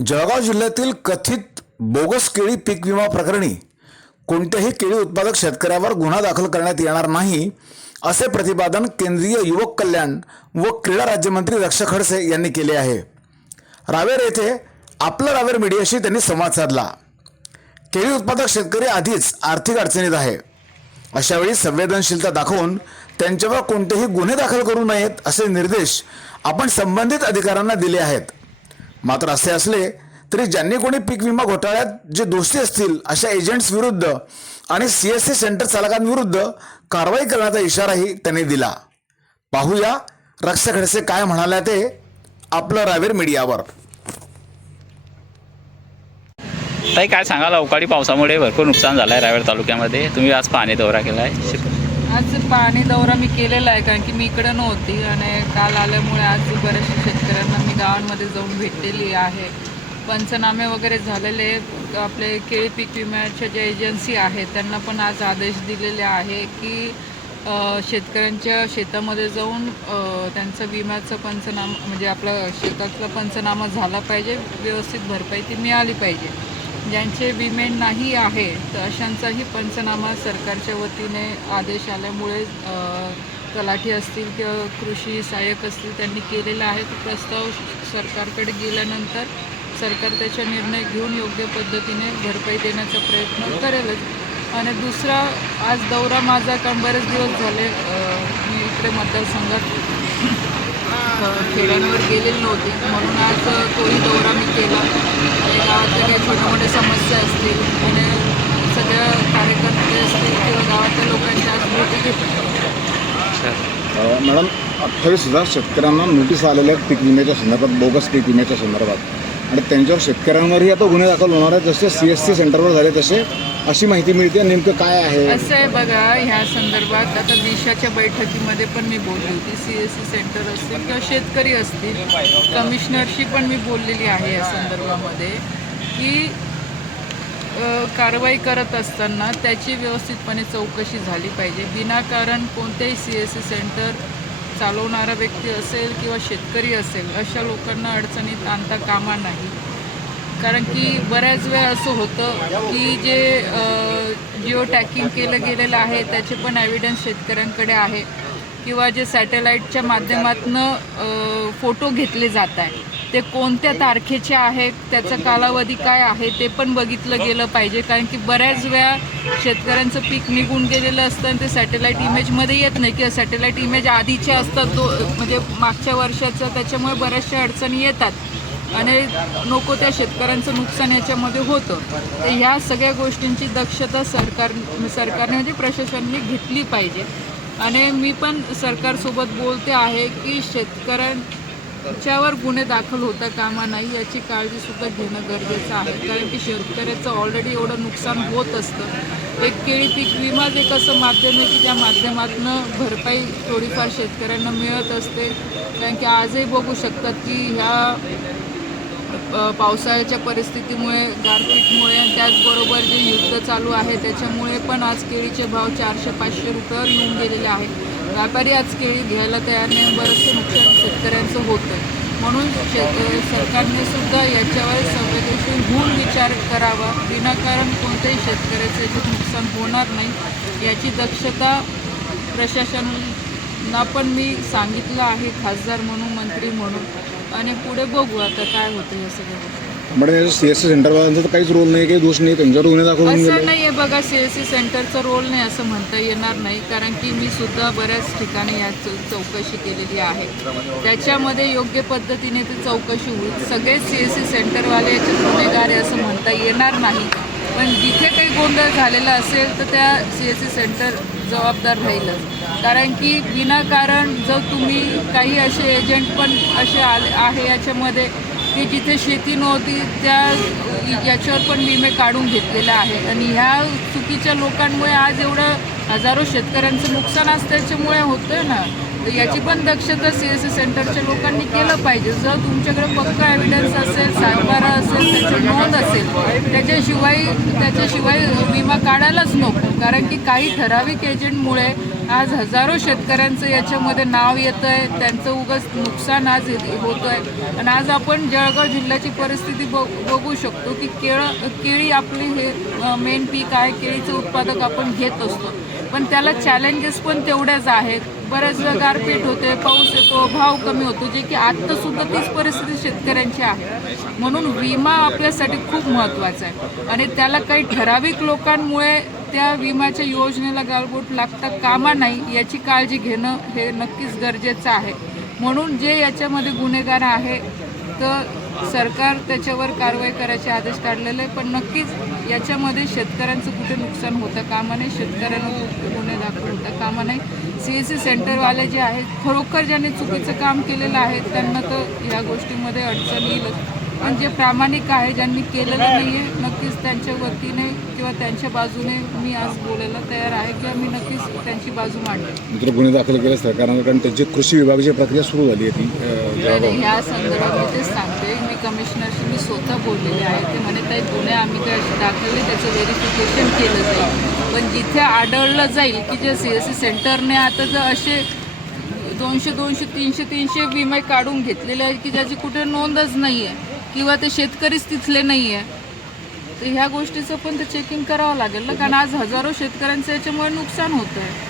जळगाव जिल्ह्यातील कथित बोगस केळी पीक विमा प्रकरणी कोणत्याही केळी उत्पादक शेतकऱ्यावर गुन्हा दाखल करण्यात येणार नाही असे प्रतिपादन केंद्रीय युवक कल्याण व क्रीडा राज्यमंत्री रक्षा खडसे यांनी केले आहे। रावेर येथे आपला रावेर मीडियाशी त्यांनी संवाद साधला। केळी उत्पादक शेतकरी आधीच आर्थिक अडचणीत आहे, अशा वेळी संवेदनशीलता दाखवून त्यांच्यावर कोणतेही गुन्हे दाखल करू नयेत असे निर्देश आपण संबंधित अधिकाऱ्यांना दिले आहेत। मात्र असे असले तरी ज्यांनी कोणी पीक विमा घोटाळ्यात जे दोषी असतील अशा एजंट्स विरुद्ध आणि सीएससी सेंटर चालकांविरुद्ध कारवाई करण्याचा इशाराही त्यांनी दिला। पाहूया रक्षा खडसे काय म्हणाले ते आपलं रावेर मीडियावर। ताई, काय सांगाल? अवकाळी पावसामुळे भरपूर नुकसान झालं आहे रावेर तालुक्यामध्ये। तुम्ही आज पाहणी दौरा केला आहे। आज पाहणी दौरा मी केलेला आहे, कारण की मी इकडे नव्हती आणि काल आल्यामुळे आज बऱ्याचशा शेतकऱ्यांना मी गावांमध्ये जाऊन भेटलेली आहे। पंचनामे वगैरे झालेले आहेत। आपले केळी पीक विम्याच्या ज्या एजन्सी आहेत त्यांना पण आज आदेश दिलेले आहे की शेतकऱ्यांच्या शेतामध्ये जाऊन त्यांचं विम्याचं पंचनामा म्हणजे आपला शेतातला पंचनामा झाला पाहिजे, व्यवस्थित भरपाई ती मिळाली पाहिजे। ज्यांचे विमे नाही आहे तर अशांचाही पंचनामा सरकारच्या वतीने आदेश आल्यामुळे तलाठी असतील किंवा कृषी सहाय्यक असतील त्यांनी केलेला आहे। तो प्रस्ताव सरकारकडे गेल्यानंतर सरकार त्याचा निर्णय घेऊन योग्य पद्धतीने भरपाई देण्याचा प्रयत्न करेलच। आणि दुसरा, आज दौरा माझा कारण बरेच दिवस झाले मी इकडे मतदारसंघात खेड्यांवर गेलेली नव्हती, म्हणून आज तोही दौरा मी केला आणि गावातल्या काही छोट्या मोठ्या समस्या असतील आणि सगळ्या कार्यकर्ते असतील किंवा गावातल्या लोकांच्या आज भेटी घेतल्या। मॅडम, 28,000 शेतकऱ्यांना नोटीस आलेल्या आहेत पीक विम्याच्या संदर्भात, बोगस पीक विम्याच्या संदर्भात, आणि त्यांच्यावर शेतकऱ्यांवरही आता गुन्हे दाखल होणार आहेत जसे सीएससी सेंटरवर झाले तसे, अशी माहिती मिळते। नेमकं काय आहे? असं आहे बघा, ह्या संदर्भात आता दिशाच्या बैठकीमध्ये पण मी बोलली होती। सीएससी सेंटर असतील किंवा शेतकरी असतील, कमिशनरशी पण मी बोललेली आहे या संदर्भामध्ये की कारवाई करत असताना त्याची व्यवस्थितपणे चौकशी झाली पाहिजे। विनाकारण कोणतेही सीएससी सेंटर चालवणारा व्यक्ती असेल किंवा शेतकरी असेल अशा लोकांना अडचणीत आणता कामा नाही। कारण की बऱ्याच वेळ असं होतं की जे जिओ टॅगिंग केलं गेलेलं आहे त्याचे पण एव्हिडन्स शेतकऱ्यांकडे आहे किंवा जे सॅटेलाईटच्या माध्यमातून फोटो घेतले जात आहे ते कोणत्या तारखेचे आहेत, त्याचा कालावधी काय आहे ते पण बघितलं गेलं पाहिजे। कारण की बऱ्याच वेळा शेतकऱ्यांचं पीक निघून गेलेलं असतं आणि ते सॅटेलाईट इमेजमध्ये येत नाही किंवा सॅटेलाईट इमेज आधीचे असतात म्हणजे मागच्या वर्षाचं, त्याच्यामुळे बऱ्याचशा अडचणी येतात आणि नको त्या शेतकऱ्यांचं नुकसान याच्यामध्ये होतं। तर ह्या सगळ्या गोष्टींची दक्षता सरकारने म्हणजे प्रशासनाने घेतली पाहिजे। आणि मी पण सरकारसोबत बोलते आहे की शेतकऱ्यांच्यावर गुन्हे दाखल होता कामा नाही याची काळजीसुद्धा घेणं गरजेचं आहे। कारण की शेतकऱ्याचं ऑलरेडी एवढं नुकसान होत असतं। एक केळी पीक विमाच एक असं माध्यम आहे की ज्या माध्यमातून भरपाई थोडीफार शेतकऱ्यांना मिळत असते। कारण की आजही बघू शकतात की ह्या पावसाळ्याच्या परिस्थितीमुळे, गारपीटमुळे आणि त्याचबरोबर जे युद्ध चालू आहे त्याच्यामुळे पण आज केळीचे भाव 400-500 रुपयावर येऊन गेलेले आहेत। व्यापारी आज केळी घ्यायला तयार नाही, बरंचसं नुकसान शेतकऱ्यांचं होतं आहे। म्हणून सरकारने सुद्धा याच्यावर संवेदनशील होऊन विचार करावा। विनाकारण कोणत्याही शेतकऱ्याचं याच्यात नुकसान होणार नाही याची दक्षता प्रशासनाला पण मी सांगितलं आहे, खासदार म्हणून, मंत्री म्हणून। आणि पुढे बघू आता काय होतं हे सगळं। म्हणजे सीएससी सेंटरवाल्यांचा तर काहीच रोल नाही, काही दोष नाही, त्यांच्यावर गुन्हे दाखल होऊन गेले? असं नाही आहे बघा, सीएससी सेंटरचा रोल नाही असं म्हणता येणार नाही। कारण की मी सुद्धा बऱ्याच ठिकाणी या चौकशी केलेली आहे, त्याच्यामध्ये योग्य पद्धतीने ती चौकशी होईल। सगळे सीएससी सेंटरवाले याचे गुन्हेगार आहे असं म्हणता येणार नाही, पण जिथे काही गोंधळ झालेला असेल तर त्या सीएससी सेंटर जबाबदार राहीलच। कारण की विनाकारण जर तुम्ही काही असे एजंट पण असे आहे याच्यामध्ये की जिथे शेती नव्हती त्या याच्यावर पण विमे काढून घेतलेले आहे आणि ह्या चुकीच्या लोकांमुळे आज एवढं हजारो शेतकऱ्यांचं नुकसान आज त्याच्यामुळे होतं ना। तर याची पण दक्षता सीएससी सेंटरच्या लोकांनी केलं पाहिजे। जर तुमच्याकडे पक्का एव्हिडन्स असेल, सातबारा असेल, त्याची नोंद असेल, त्याच्याशिवाय विमा काढायलाच नको। कारण की काही ठराविक एजंटमुळे आज हजारो शेतकऱ्यांचं याच्यामध्ये नाव येतं आहे, त्यांचं उगाच नुकसान आज होतं आहे. आणि आज आपण जळगाव जिल्ह्याची परिस्थिती बघू शकतो की केळी आपली हे मेन पीक आहे. केळीचं उत्पादक आपण घेत असतो, पण त्याला चॅलेंजेस पण तेवढ्याच आहेत. बऱ्याच वेळा गारपीट होते, पाऊस येतो, भाव कमी होतो, जे की आत्तासुद्धा तीच परिस्थिती शेतकऱ्यांची आहे. म्हणून विमा आपल्यासाठी खूप महत्त्वाचा आहे आणि त्याला काही ठराविक लोकांमुळे त्या विम्याच्या योजनेला गालबोट लागता कामा नाही, याची काळजी घेणं हे नक्कीच गरजेचं आहे. म्हणून जे याच्यामध्ये गुन्हेगार आहे तर सरकार त्याच्यावर कारवाई करायचे आदेश काढलेले आहे, पण नक्कीच याच्यामध्ये शेतकऱ्यांचं कुठे नुकसान होतं कामा नये, शेतकऱ्यांना गुन्हे दाखल होता कामा नये. CSC सेंटरवाले जे आहेत, खरोखर ज्यांनी चुकीचं काम केलेलं आहे त्यांना तर ह्या गोष्टीमध्ये अडचण येईलच, पण जे प्रामाणिक आहे, ज्यांनी केलेलं नाही आहे, नक्कीच त्यांच्या वतीने किंवा त्यांच्या बाजूने मी आज बोलायला तयार आहे किंवा मी नक्कीच त्यांची बाजू मांडेल. मित्र गुन्हे दाखल केले सरकारनं, कारण त्यांची कृषी विभागाची प्रक्रिया सुरू झाली आहे ती. ह्या संदर्भात मी तेच सांगते, मी कमिशनरशी मी स्वतः बोललेले आहे. ते म्हणत आहेत गुन्हे आम्ही काय दाखवले, त्याचं व्हेरिफिकेशन केलं जाईल, पण जिथे आढळलं जाईल की जे CSC सेंटरने आता जर असे 200-300 विमे काढून घेतलेले आहेत की ज्याची कुठे नोंदच नाही आहे किंवा ते शेतकरीच तिथले नाही आहे, तर ह्या गोष्टीचं पण ते चेकिंग करावं लागेल ना, कारण आज हजारो शेतकऱ्यांचं याच्यामुळे नुकसान होतं आहे.